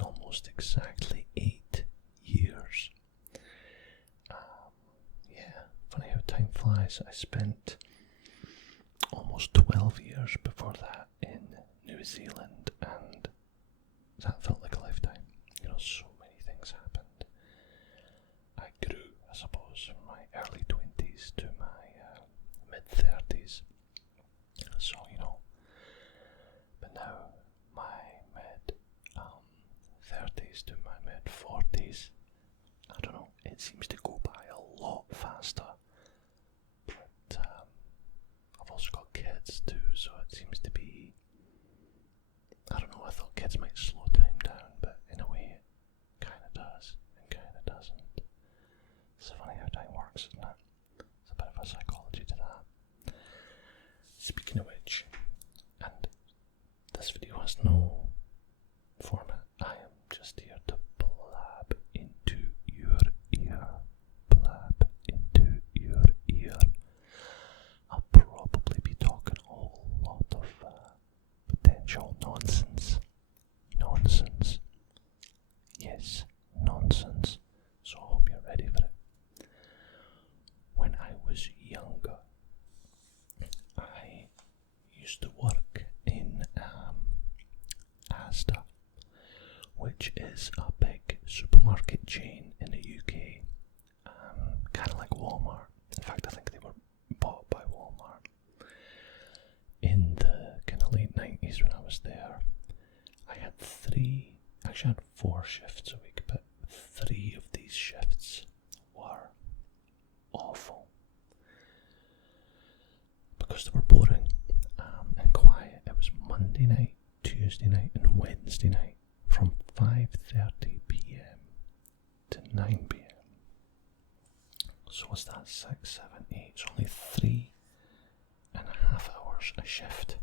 almost exactly 8 years. Yeah, funny how time flies. I spent almost 12 years before that in New Zealand, and that felt like a lifetime. You know, so many things happened. I grew, I suppose, from my early 20s to my mid-30s. So, you know, but now my mid-30s to my mid-40s, I don't know, it seems to go by a lot faster. But I've also got kids too, so it seems to be, I don't know, I thought kids might slow time down, but in a way it kind of does and kind of doesn't. It's funny how time works, isn't it? There's a bit of a psychology to that. Speaking of which, and this video has no format, I am just here to blab into your ear. Blab into your ear. I'll probably be talking a whole lot of potential nonsense. Nonsense. Yes, nonsense. So I hope you're ready for it. When I was younger, I used to work in Asda, which is a big supermarket chain in the UK, kind of like Walmart. In fact, I think they were bought by Walmart. In the kind of late 90s when I was there, I had I had 4 shifts a week, but 3 of these shifts were awful because they were boring and quiet. It was Monday night, Tuesday night and Wednesday night from 5:30 p.m. to 9 p.m. So what's that? 6, 7, 8. It's only 3.5 hours a shift,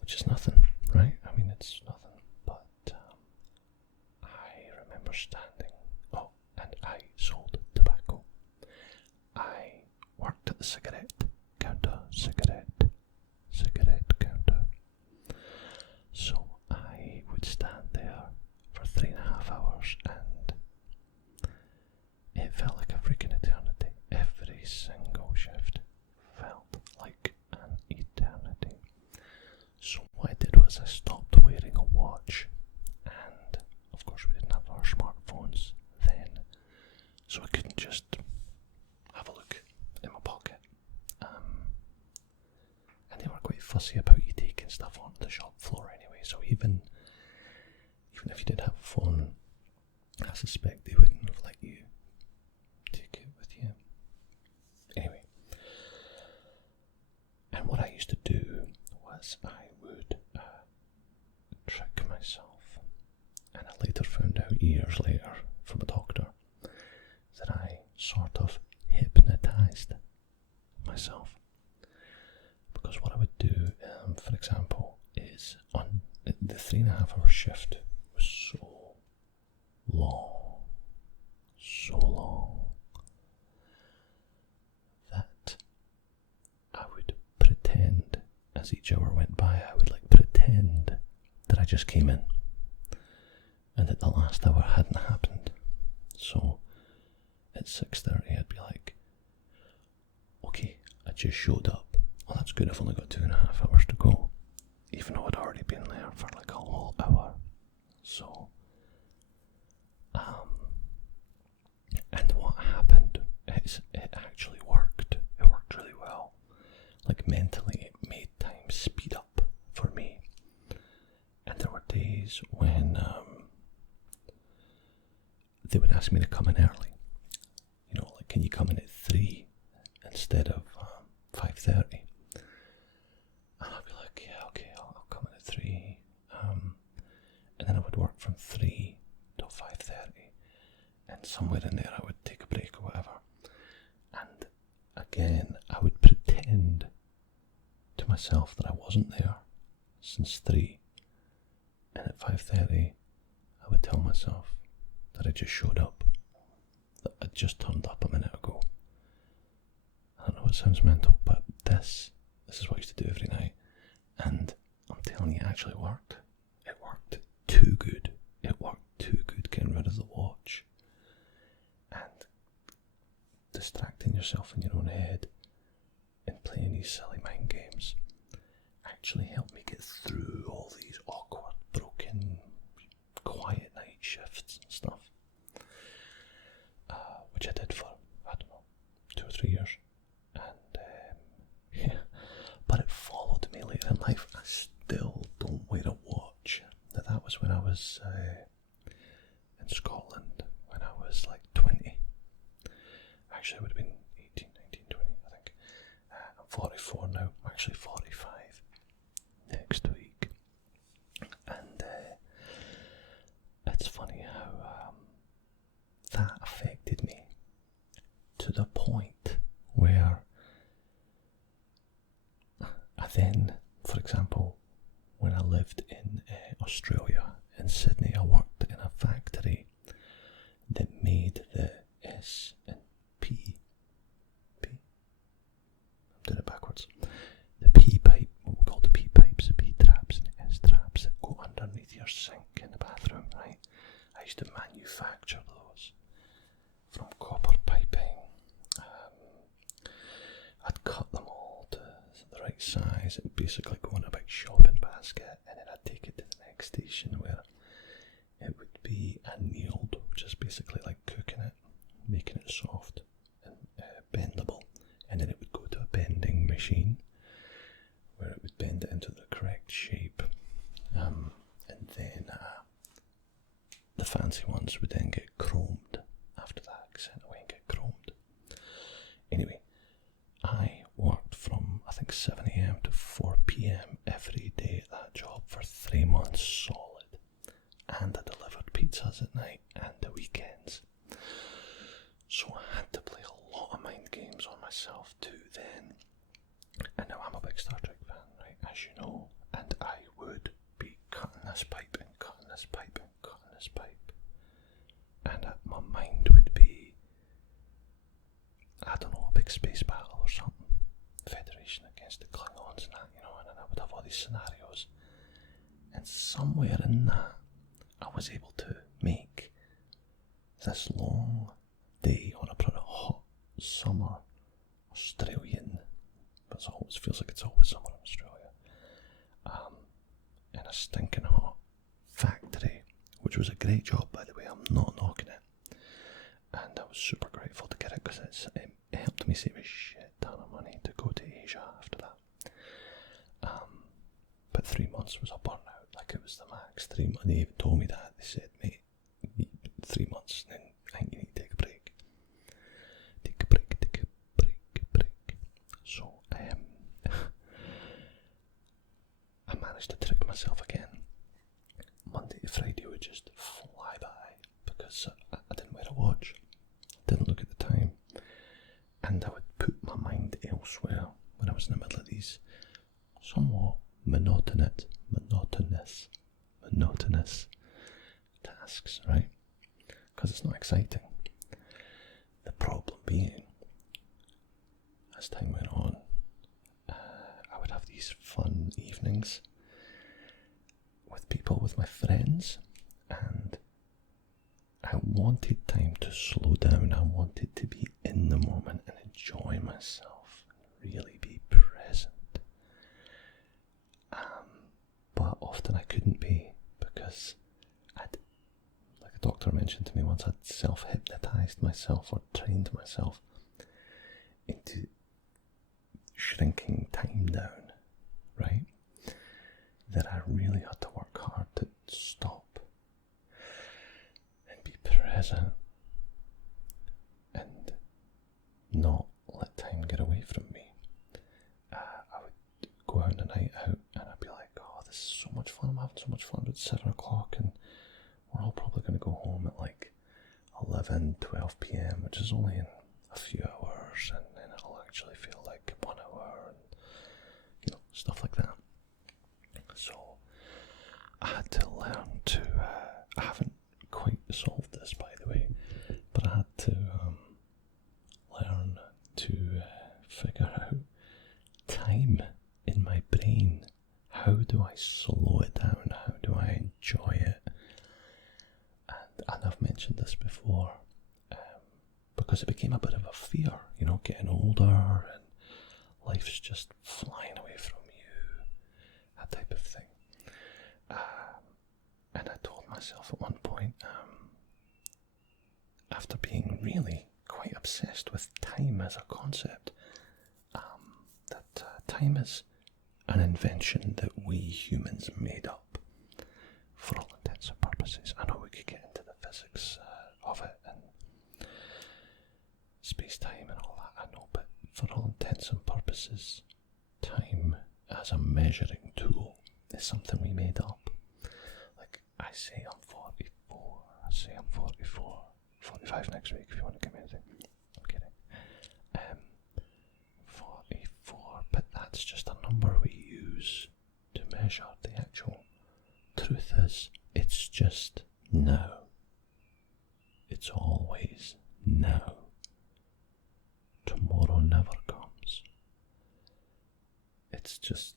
which is nothing, right? I mean, it's nothing. But I remember standing. Oh, and I sold tobacco. I worked at the cigarette counter. Cigarette counter. So I would stand there for 3.5 hours, and it felt like a freaking eternity. Every single shift felt like an eternity. So what I did was I stopped wearing a watch, and of course we didn't have our smartphones then, so I couldn't just have a look in my pocket. And they were quite fussy about you taking stuff onto the shop floor anyway, so even if you did have a phone, I suspect they wouldn't have let you take it with you. Anyway, and what I used to do was I would trick myself, and I later found out years later from a doctor that I sort of hypnotized myself. Because what I would do, for example, is on the 3.5 hour shift was so long that I would pretend, as each hour went by, I would pretend that I just came in and that the last hour hadn't happened. So at 6:30 I'd be like, okay, I just showed up. Well, that's good, I've only got 2.5 hours to go, even though I'd already been there for like a whole hour. So and what happened is it actually worked. It worked really well. Like mentally, it made time speed up for me. And there were days when they would ask me to come in early. You know, like, can you come in at 3 instead of 5:30? And I'd be like, yeah, okay, I'll come in at 3. And then I would work from 3 till 5:30. And somewhere in there I would take a break or whatever. And again, I would pretend to myself that I wasn't there since 3. And at 5:30, I would tell myself that I just showed up, that I just turned up a minute ago. I don't know, it sounds mental, but this is what I used to do every night. And I'm telling you, it actually worked. It worked of the watch, and distracting yourself in your own head and playing these silly mind games actually helped me get through all these awkward, broken, quiet night shifts and stuff, which I did for, I don't know, 2 or 3 years. And yeah, but it followed me later in life. I still don't wear a watch. Now, that was when I was in Scotland, when I was like 20. Actually, I would have been 18, 19, 20, I think. I'm 44 now. I'm actually 45 next week. And it's funny how that affected me to the point where I then, for example, when I lived in Australia, in Sydney, I worked in a factory that made the S and P. I'm doing it backwards. The P pipe, what we call the P pipes, the P traps and the S traps that go underneath your sink in the bathroom, right? I used to manufacture those from copper piping. I'd cut them all to the right size. It would basically go in a big shopping basket, and then I'd take it to the next station where it would be annealed, which is basically like cooking it, making it soft and bendable, and then it would go to a bending machine where it would bend it into the correct shape, and then the fancy ones would then get chromed after that, sent away and get chromed. Anyway, I worked from, I think, 7 a.m. to 4 p.m. every day at that job for 3 months solid, and I delivered pizzas at night and the weekends. So I had to play a lot of mind games on myself too then. And now I'm a big Star Trek fan, right, as you know, and I would be cutting this pipe and cutting this pipe and cutting this pipe, and my mind would be, I don't know, a big space battle or something, Federation against the Klingons and that, you know, and then I would have all these scenarios, and somewhere in that I was able to make this long day on a pretty hot summer Australian, but it always feels like it's always summer in Australia, in a stinking hot factory, which was a great job, by the way. I'm not knocking it, and I was super grateful to get it because it helped me save a shit ton of money to go to Asia after that. But 3 months was a burnout, like it was the max. 3 months, they even told me that. They said, mate, 3 months, then I think you need to take a break. Take a break, take a break, break. So I managed to trick myself again. Monday to Friday would just fly by because I didn't wear a watch, didn't look at the time, and I would put my mind elsewhere when I was in the middle of these somewhat monotonous tasks, right? Because it's not exciting. The problem being, as time went on, I would have these fun evenings with people, with my friends, and I wanted time to slow down. I wanted to be in the moment and enjoy myself, really be present. But often I couldn't be because like a doctor mentioned to me once, I'd self-hypnotized myself or trained myself into shrinking time down, right? That I really had to work hard to stop and be present and not let time get away from me. I would go out on a night out and I'd be like, oh, this is so much fun, I'm having so much fun. It's 7 o'clock and we're all probably going to go home at like 11, 12 p.m, which is only in a few hours, and then it'll actually feel like 1 hour, and you know, stuff like that. So I had to learn to, I haven't quite solved this, by the way, but I had to learn to figure out time in my brain. How do I slow it down? How do I enjoy it? And I've mentioned mentioned this before, because it became a bit of a fear, you know, getting older and life's just flying away from you, that type of thing. And I told myself at one point, after being really quite obsessed with time as a concept, that time is an invention that we humans made up for all intents and purposes. I know we could get into the physics of it and space-time and all that, I know, but for all intents and purposes, time as a measuring tool is something we made up. Like, I say I'm 44, I say I'm 44, 45 next week if you want to give me anything. I'm kidding. 44, but that's just a number we use to measure. The actual truth is, it's just now. It's always now. Tomorrow never comes. It's just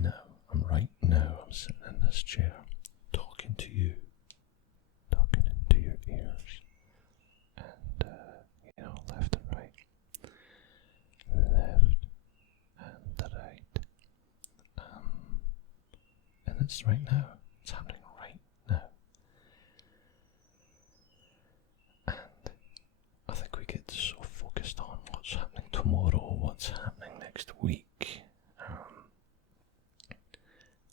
now. I'm right now. I'm sitting in this chair, talking to you, talking into your ears, and you know, left and right, left and right, and it's right now. It's happening right now. And I think we get so focused on what's happening tomorrow, what's happening next week,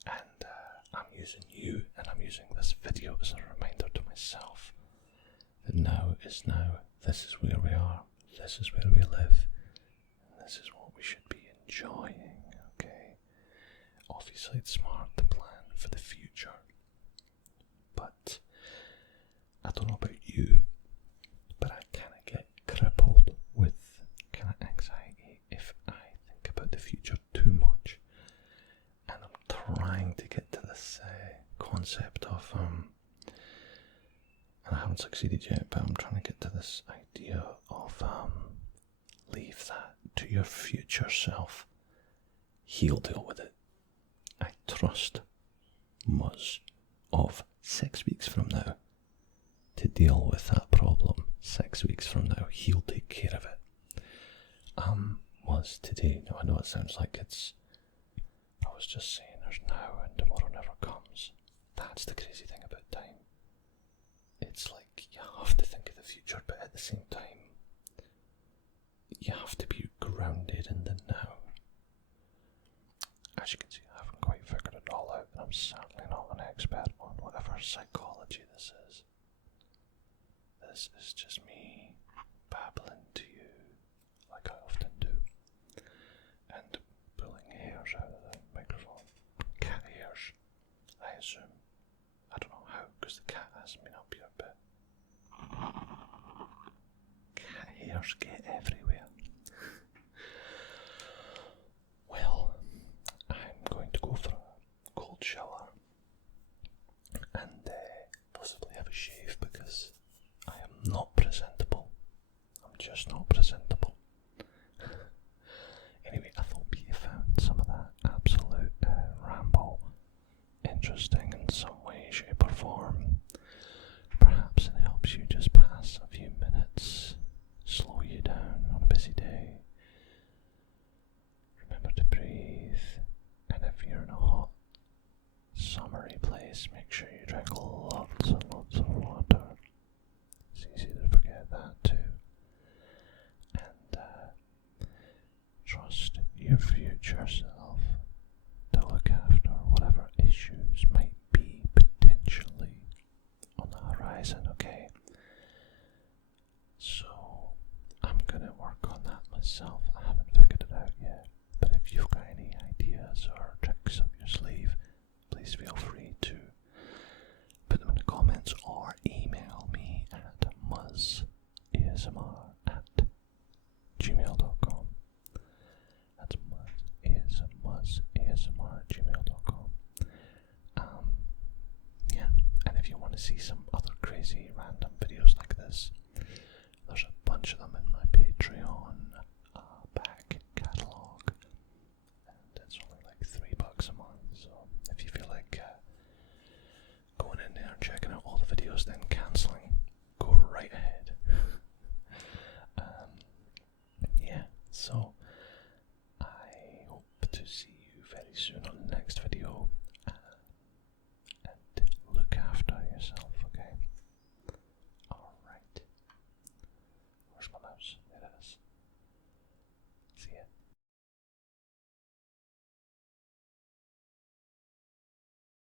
and I'm using you and I'm using this video as a reminder to myself that now is now. This is where we are, this is where we live, and this is what we should be enjoying, okay? Obviously it's smart to plan for the future, but I don't know about you, but I kind of get crippled with kind of anxiety if I think about the future too much. And I'm trying to get to this concept of, and I haven't succeeded yet, but I'm trying to get to this idea of leave that to your future self. He'll deal with it. I trust Muzz of 6 weeks from now to deal with that problem. 6 weeks from now, he'll take care of it. Was today. Now I know it sounds like I was just saying there's now and tomorrow never comes. That's the crazy thing about time. It's like you have to think of the future, but at the same time, you have to be grounded in the now. As you can see, I haven't quite figured it all out, and I'm certainly not an expert on whatever psychology this is. This is just me babbling to you, like I often do, and pulling hairs out of the microphone. Cat hairs, I assume. I don't know how, because the cat hasn't been up here, but cat hairs get everywhere. Well, I'm going to go for a cold shower and possibly have a shave because I am not presentable. I'm just not presentable. Anyway, I hope you found some of that absolute ramble interesting in some way, shape or form. Perhaps it helps you just pass a few minutes, slow you down on a busy day. Remember to breathe, and if you're in a hot, summery place, make sure you drink lots and lots of water.